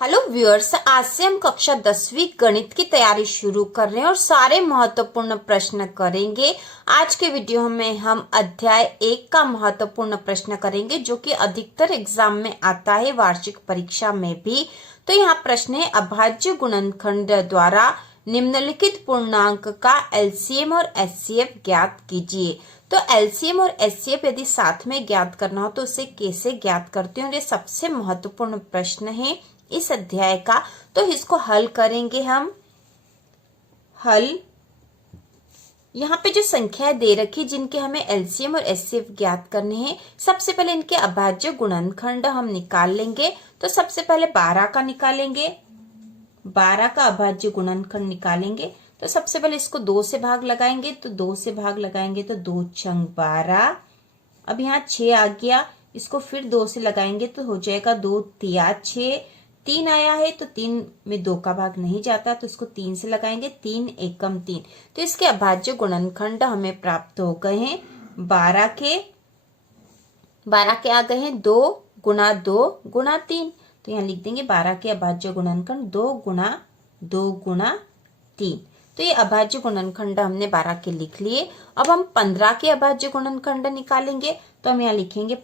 Hello viewers, आज से हम कक्षा 10वीं गणित की तैयारी शुरू कर रहे हैं और सारे महत्वपूर्ण प्रश्न करेंगे। आज के वीडियो में हम अध्याय 1 का महत्वपूर्ण प्रश्न करेंगे जो कि अधिकतर एग्जाम में आता है, वार्षिक परीक्षा में भी। तो यहाँ प्रश्न है, अभाज्य गुणनखंड द्वारा निम्नलिखित पूर्णांक का एलसीएम और एचसीएफ ज्ञात कीजिए। तो एलसीएम और एचसीएफ यदि साथ में ज्ञात करना हो तो उसे कैसे ज्ञात करते हैं, ये सबसे महत्वपूर्ण प्रश्न है इस अध्याय का। तो इसको हल करेंगे हम। यहाँ पे जो संख्या दे रखी जिनके हमें एलसीएम और एचसीएफ ज्ञात करने हैं, सबसे पहले इनके अभाज्य गुणनखंड हम निकाल लेंगे। तो सबसे पहले 12 का निकालेंगे, 12 का अभाज्य गुणनखंड निकालेंगे। तो सबसे पहले इसको 2 से भाग लगाएंगे, तो 2 से भाग लगाएंगे तो 2 छंग 12। अब यहाँ 6 आ गया, इसको फिर 2 से लगाएंगे तो हो जाएगा 2 तिया 6। 3 आया है तो 3 में 2 का भाग नहीं जाता, तो इसको 3 से लगाएंगे, 3 एकम 3। तो इसके अभाज्य गुणनखंड हमें प्राप्त हो गए हैं 12 के आ गए हैं 2 गुणा 2 गुणा 3। तो यहाँ लिख देंगे 12 के अभाज्य गुणनखंड 2 गुणा 2 गुणा 3। तो ये अभाज्य गुणनखंड हमने 12 के लिख लिए। अब हम 15 के अभाज्य गुणनखंड निकालेंगे। तो हम यहाँ लिखेंगे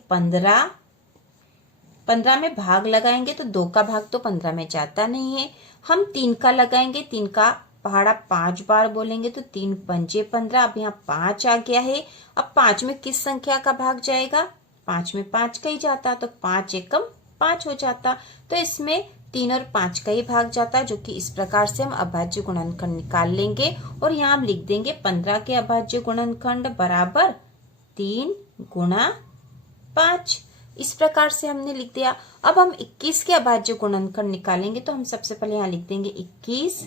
15 में भाग लगाएंगे तो 2 का भाग तो 15 में जाता नहीं है। हम 3 का लगाएंगे, 3 का पहाड़ा 5 बार बोलेंगे तो 3 पंजे 15। अब यहाँ 5 आ गया है। अब 5 में किस संख्या का भाग जाएगा? 5 में 5 का ही जाता, तो 5 एकम 5 हो जाता। तो इसमें 3 और 5 का ही भाग जाता, जो कि इस प्रकार से हम अभाज्य गुणनखंड निकाल लेंगे। और यहाँ हम लिख देंगे 15 के अभाज्य गुणनखंड बराबर 3 गुणा 5। इस प्रकार से हमने लिख दिया। अब हम 21 के अभाज्य गुणनखंड निकालेंगे। तो हम सबसे पहले यहाँ लिख देंगे 21।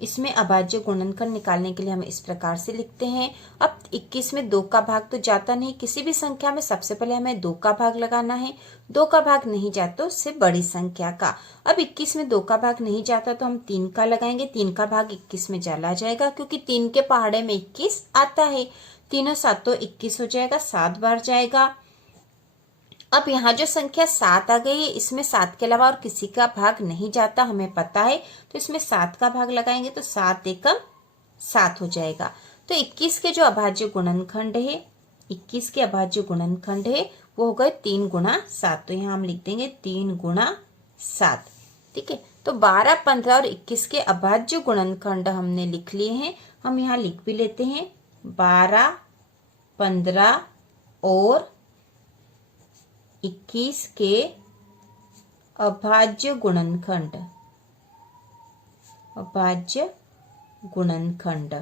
इसमें अभाज्य गुणनखंड निकालने के लिए हम इस प्रकार से लिखते हैं। अब 21 में 2 का भाग तो जाता नहीं, किसी भी संख्या में सबसे पहले हमें 2 का भाग लगाना है। 2 का भाग नहीं जाता उससे बड़ी संख्या का। अब 21 में 2 का भाग नहीं जाता तो हम 3 का लगाएंगे। 3 का भाग 21 में चला जाएगा क्योंकि 3 के पहाड़े में 21 आता है। 3 और 7 तो 21 हो जाएगा, 7 बार जाएगा। अब यहाँ जो संख्या 7 आ गई है, इसमें 7 के अलावा और किसी का भाग नहीं जाता, हमें पता है। तो इसमें 7 का भाग लगाएंगे तो 7 एकम 7 हो जाएगा। तो 21 के जो अभाज्य गुणनखंड है, 21 के अभाज्य गुणनखंड है वो हो गए 3 गुणा 7। तो यहाँ हम लिख देंगे 3 गुणा 7। ठीक है, तो 12, 15 और 21 के अभाज्य गुणनखंड हमने लिख लिए हैं। हम यहाँ लिख भी लेते हैं 12, 15 और 21 के अभाज्य गुणनखंड, अभाज्य गुणनखंड।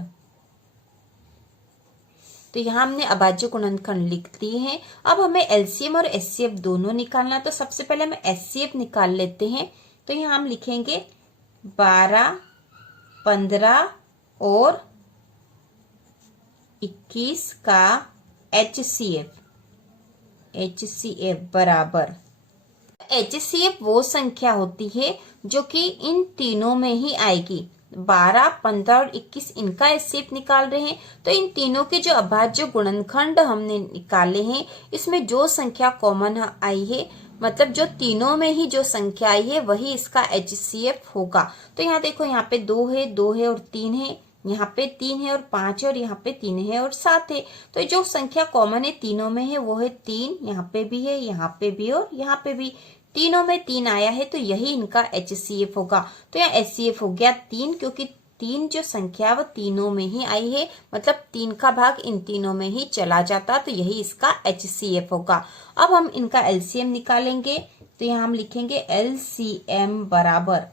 तो यहाँ हमने अभाज्य गुणनखंड लिख दिए हैं। अब हमें एलसीएम और एचसीएफ दोनों निकालना, तो सबसे पहले हम एचसीएफ निकाल लेते हैं। तो यहाँ हम लिखेंगे 12, 15 और 21 का एचसीएफ बराबर, एचसीएफ वो संख्या होती है जो कि इन तीनों में ही आएगी। 12, 15 और 21 इनका एचसीएफ निकाल रहे हैं। तो इन तीनों के जो अभाज्य गुणनखंड हमने निकाले हैं, इसमें जो संख्या कॉमन आई है, मतलब जो तीनों में ही जो संख्या आई है वही इसका एचसीएफ होगा। तो यहाँ देखो, यहाँ पे 2 है और 3 है, यहाँ पे 3 है और 5 है, और यहाँ पे 3 है और 7 है। तो जो संख्या कॉमन है तीनों में है वो है 3। यहाँ पे भी है, यहाँ पे भी और यहाँ पे भी। तीनों में 3 आया है तो यही इनका एचसीएफ होगा। तो यहाँ एचसीएफ हो गया 3, क्योंकि 3 जो संख्या वो तीनों में ही आई है, मतलब 3 का भाग इन तीनों में ही चला जाता, तो यही इसका एचसीएफ होगा। अब हम इनका एलसीएम निकालेंगे। तो यहाँ हम लिखेंगे एलसीएम बराबर,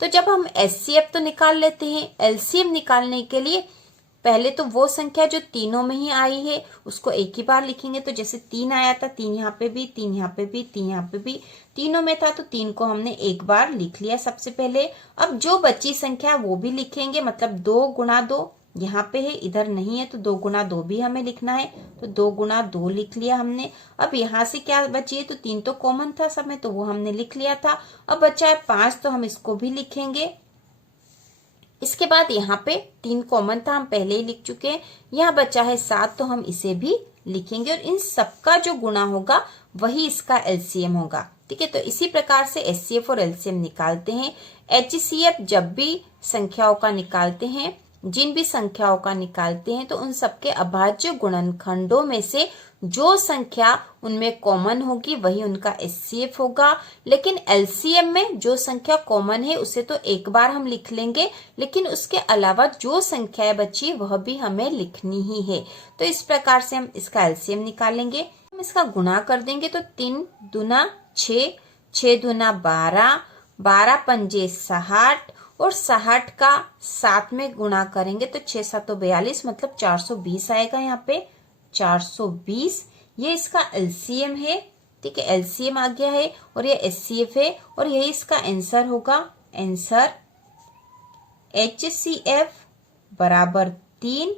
तो जब हम एचसीएफ तो निकाल लेते हैं, एलसीएम निकालने के लिए पहले तो वो संख्या जो तीनों में ही आई है उसको एक ही बार लिखेंगे। तो जैसे 3 आया था, 3 यहाँ पे भी, 3 यहाँ पे भी, 3 यहाँ पे भी, तीनों में था तो 3 को हमने एक बार लिख लिया सबसे पहले। अब जो बची संख्या वो भी लिखेंगे, मतलब 2 गुणा 2 यहाँ पे है, इधर नहीं है, तो 2 गुणा 2 भी हमें लिखना है। तो 2 गुणा 2 लिख लिया हमने। अब यहाँ से क्या बची है, तो 3 तो कॉमन था सब में, तो वो हमने लिख लिया था। अब बचा है 5, तो हम इसको भी लिखेंगे। इसके बाद यहाँ पे 3 कॉमन था, हम पहले ही लिख चुके हैं। यहाँ बचा है 7, तो हम इसे भी लिखेंगे। और इन सबका जो गुणा होगा वही इसका एलसीएम होगा। ठीक है। तो इसी प्रकार से HCF और LCM निकालते हैं। HCF जब भी संख्याओं का निकालते हैं, जिन भी संख्याओं का निकालते हैं, तो उन सबके अभाज्य गुणनखंडों में से जो संख्या उनमें कॉमन होगी वही उनका HCF होगा। लेकिन LCM में जो संख्या कॉमन है उसे तो एक बार हम लिख लेंगे, लेकिन उसके अलावा जो संख्याएं बची वह भी हमें लिखनी ही है। तो इस प्रकार से हम इसका LCM निकालेंगे। हम इसका गुणा कर देंगे तो 3 दूना 6, 6 दूना 12, 12 पंजे 60 और 60 का 7 में गुणा करेंगे तो 6 7 42 मतलब 420 आएगा। यहाँ पे 420 ये इसका LCM है, ठीक है। LCM आ गया है और ये HCF है और यही इसका आंसर होगा। आंसर HCF बराबर 3,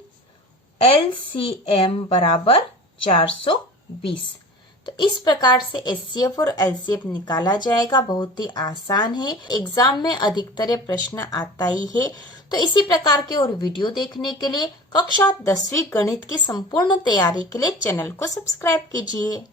LCM बराबर 420। तो इस प्रकार से HCF और LCF निकाला जाएगा। बहुत ही आसान है, एग्जाम में अधिकतर ये प्रश्न आता ही है। तो इसी प्रकार के और वीडियो देखने के लिए कक्षा 10वीं गणित की संपूर्ण तैयारी के लिए चैनल को सब्सक्राइब कीजिए।